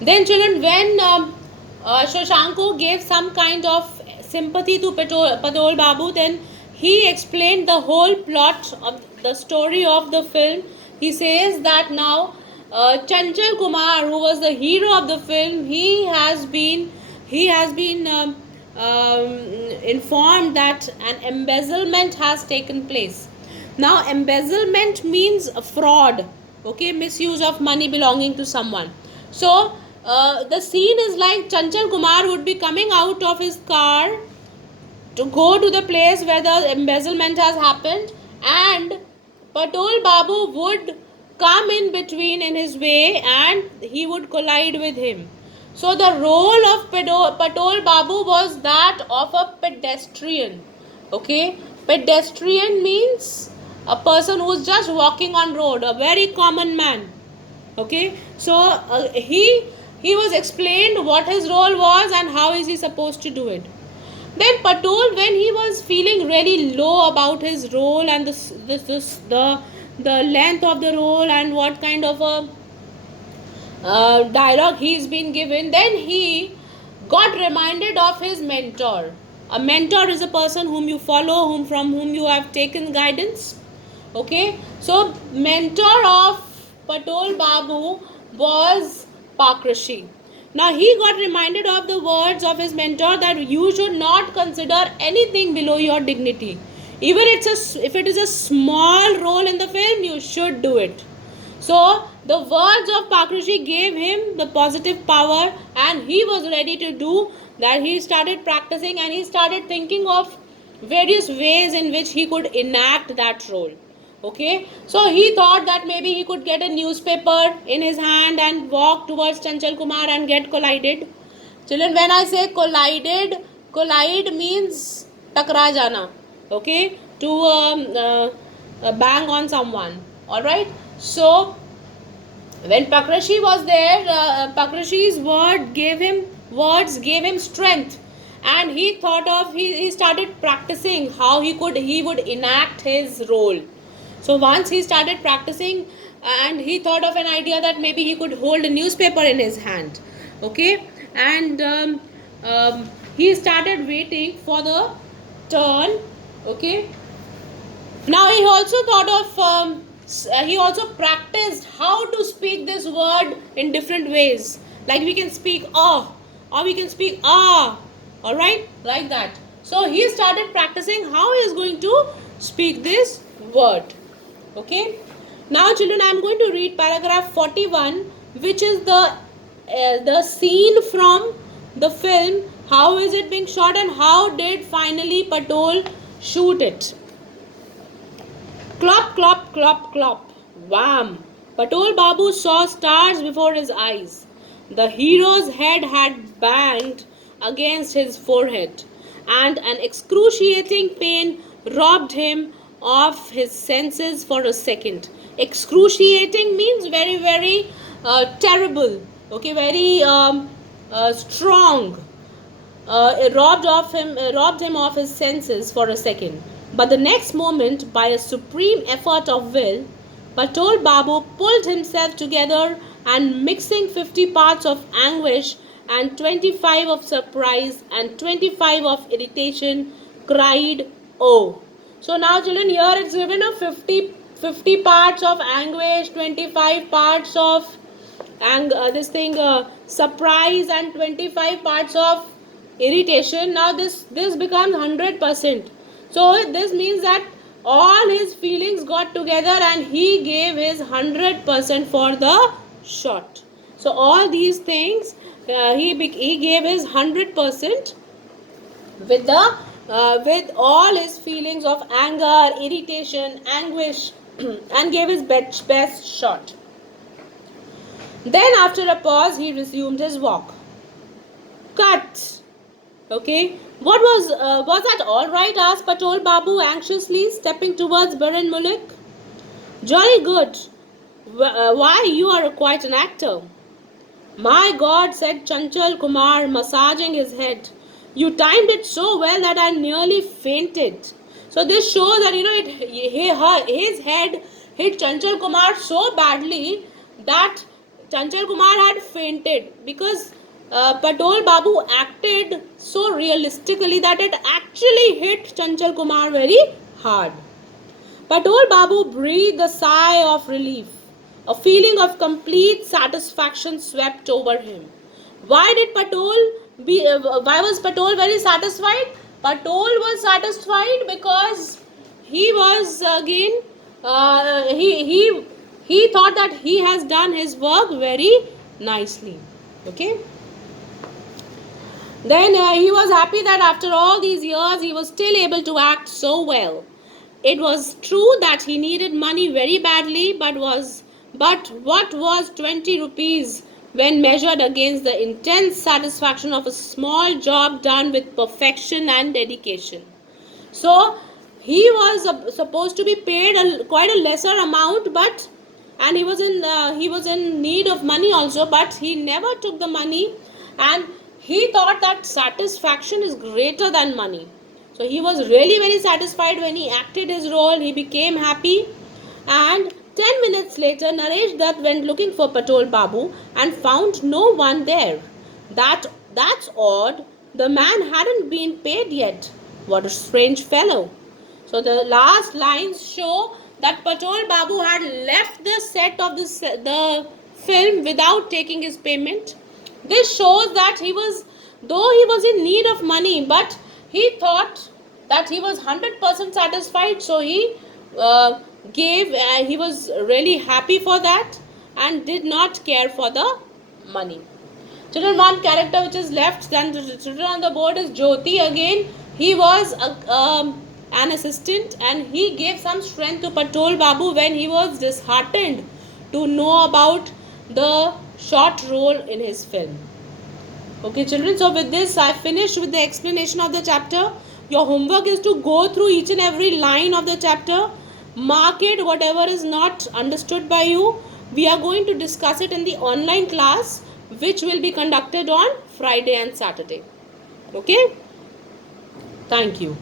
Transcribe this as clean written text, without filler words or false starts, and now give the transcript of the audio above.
Then children, when Shashanko gave some kind of sympathy to Padol Babu, then he explained the whole plot of the story of the film. He says that now Chanchal Kumar, who was the hero of the film, he has been informed that an embezzlement has taken place. Now, embezzlement means a fraud, okay, misuse of money belonging to someone. So, the scene is like Chanchal Kumar would be coming out of his car to go to the place where the embezzlement has happened, and Patul Babu would come in between in his way and he would collide with him. So the role of Patul Babu was that of a pedestrian. Okay, pedestrian means a person who's just walking on road, a very common man. Okay, so he was explained what his role was and how is he supposed to do it. Then Patul, when he was feeling really low about his role and the length of the role and what kind of a dialogue he's been given, then he got reminded of his mentor. A mentor is a person whom you follow, from whom you have taken guidance. Okay, so mentor of Patul Babu was Pakrashi. Now he got reminded of the words of his mentor that you should not consider anything below your dignity. Even if it is a small role in the film, you should do it. So the words of Pakrashi gave him the positive power, and he was ready to do that. He started practicing and he started thinking of various ways in which he could enact that role. Okay, so he thought that maybe he could get a newspaper in his hand and walk towards Chanchal Kumar and get collided. Children, when I say collide means takra jana. Okay, to bang on someone. Alright, so when Pakrashi was there, Pakrashi's words gave him strength, and he started practicing how he would enact his role. So once he started practicing, and he thought of an idea that maybe he could hold a newspaper in his hand. Okay, and he started waiting for the turn. Okay, now he also thought of he also practiced how to speak this word in different ways. Like we can speak or we can speak all right, like that. So he started practicing how he is going to speak this word. Okay, now children, I am going to read paragraph 41, which is the scene from the film. How is it being shot and how did finally Patul shoot it? Clop, clop, clop, clop. Wham! Patul Babu saw stars before his eyes. The hero's head had banged against his forehead, and an excruciating pain robbed him of his senses for a second. Excruciating means very, very terrible. Okay, very strong. It robbed him of his senses for a second. But the next moment, by a supreme effort of will, Patul Babu pulled himself together and, mixing 50 parts of anguish and 25 of surprise and 25 of irritation, cried, "Oh!" So now children, here it's given a 50 parts of anguish, 25 parts of surprise, and 25 parts of irritation. Now this becomes 100%. So this means that all his feelings got together and he gave his 100% for the shot. So all these things he gave his 100% with with all his feelings of anger, irritation, anguish, and gave his best shot. Then after a pause, he resumed his walk. Cut. Okay. Was that all right? Asked Patul Babu anxiously, stepping towards Baran Mullik. Jolly good. Why, you are quite an actor. My God, said Chanchal Kumar, massaging his head. You timed it so well that I nearly fainted. So this shows that his head hit Chanchal Kumar so badly that Chanchal Kumar had fainted because Patol Babu acted so realistically that it actually hit Chanchal Kumar very hard. Patol Babu breathed a sigh of relief. A feeling of complete satisfaction swept over him. Why was Patol very satisfied? Patol was satisfied because he was again he thought that he has done his work very nicely. Okay. Then he was happy that after all these years he was still able to act so well. It was true that he needed money very badly, but what was 20 rupees when measured against the intense satisfaction of a small job done with perfection and dedication? So he was supposed to be paid quite a lesser amount, but and he was in need of money also, but he never took the money, and he thought that satisfaction is greater than money. So he was really very satisfied when he acted his role. He became happy, and 10 minutes later Naresh Dutt went looking for Patol Babu and found no one there. That's odd. The man hadn't been paid yet. What a strange fellow. So the last lines show that Patol Babu had left the set of the film without taking his payment. This shows that though he was in need of money, but he thought that he was 100% satisfied, so he he was really happy for that and did not care for the money. Children, one character which is left then children on the board is Jyoti. Again, he was an assistant, and he gave some strength to Patol Babu when he was disheartened to know about the short role in his film. Okay, children, so with this I finished with the explanation of the chapter. Your homework is to go through each and every line of the chapter, mark it whatever is not understood by you. We are going to discuss it in the online class, which will be conducted on Friday and Saturday. Okay, thank you.